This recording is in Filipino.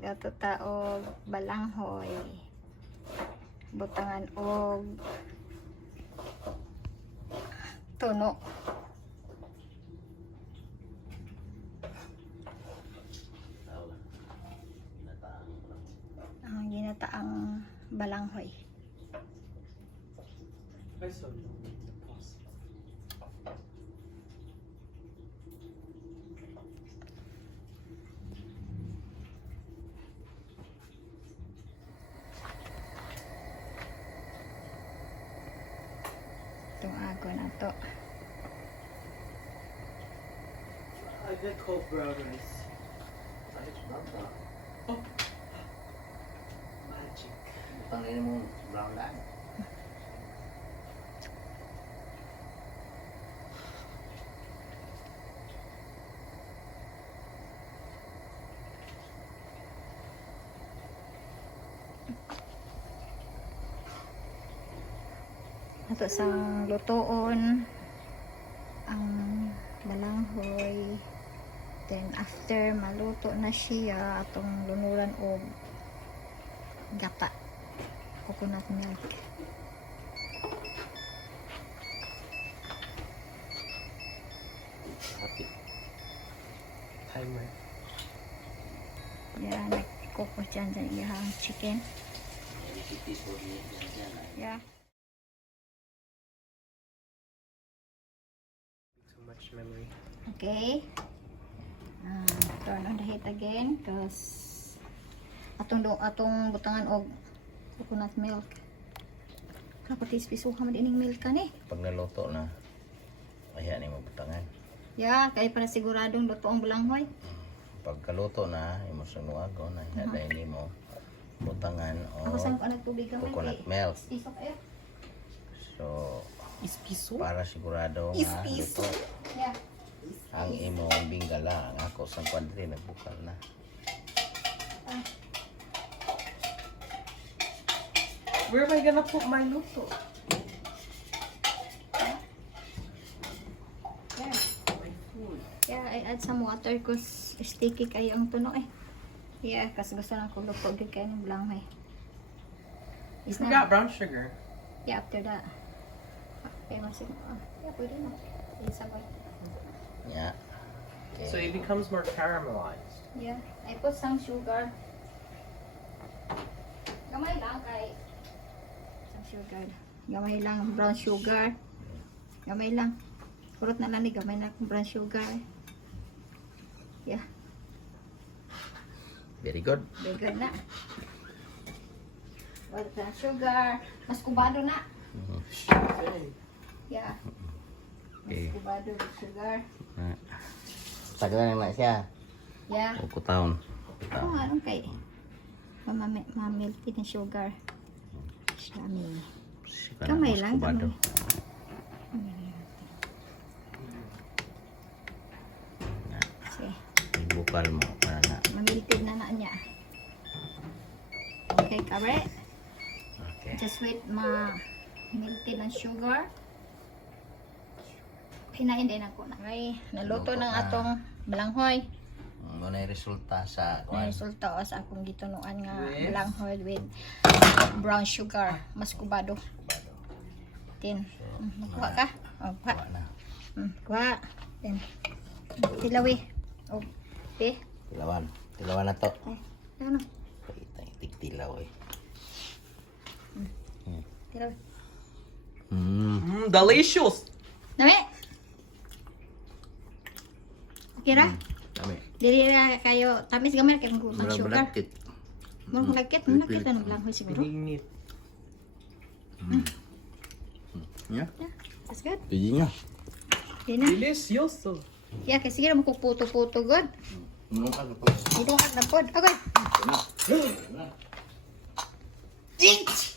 Gato taog balanghoy. Butangan og tuno. Ang ginataang balanghoy. Itong ako na to. I get cold brown rice. Oh. Magic. Tanggalin mo brown lang. Ato sang lutoon ang balanghoy. Then after maluto na siya, atong lunuran og gata, coconut milk. Happy. Timer. Yeah, nagkoko dyan iyang chicken. Recipe po dyan. Yeah. Too much memory. Okay. Turn on the heat again because atong butangan og coconut milk. Kapag ispisuhan man ining milk ka ni. Pag naluto na, kaya ni mabutangan. Yeah, kay para siguradong luto ang balanghoy. Pag kaluto na, imo sa nuago na hiyaday ni mo butangan Ako o saan ko nagtubig ka man coconut kay milk. iso kayo. So, Ispiso? para sigurado nga Ispiso. luto Yeah. ang imong bingala, ang ako sa kwadri nagbukal na. Where am I gonna put my luto? Yeah. My food. Yeah, I add some water cause sticky kayo ang tuno eh. Yeah, kasi gusto lang ko luto gid kayo ng balanghoy. You forgot brown sugar. Yeah, after that. Okay, masig. Yeah, pwede na. Isabay. Yeah. So it becomes more caramelized. Yeah, I put some sugar. Gamay lang kay some sugar. Gamay lang brown sugar. Gamay lang. Kurot na lang ni gamay na akong brown sugar. Yeah, Very good. bigay na. Brown sugar. Mas kubado na. Yeah. Mas Okay. kubado sugar. Tagalan na siya. Yeah. O kutaon. Kung anong kay mamilty ng sugar. Dami. Kamay lang, kamay. Sige. Ibukal mo para na. Mamilty na niya. Okay, kare. Okay. Just wait ma-milty ng sugar. Hinain din ako na. Okay, naluto ng atong balanghoy. Muna yung resulta sa May resulta o sa akong gitunuan nga balanghoy with brown sugar. Mas kubado. Tin. Kuha ka? O, kuha. Kuha na. Kuha. Tin. Tilawi. O, pe. Tilawan. Tilawan na to. Ay, ano? Pakita yung tigtilaw eh. Tilawi. Delicious! Nami! Okay ra? Dami. Dili ra kayo tamis gamay kay magutang sugar. Balakit. Mo lagkit, mo lagkit ano balanghoy siguro. Init. Yeah. Yeah, that's good. Pwede niya. Di na. Delicioso. Yeah, kasi sige mo puto-puto god. Ano ka po? Ito ka na pod. Okay. Eat!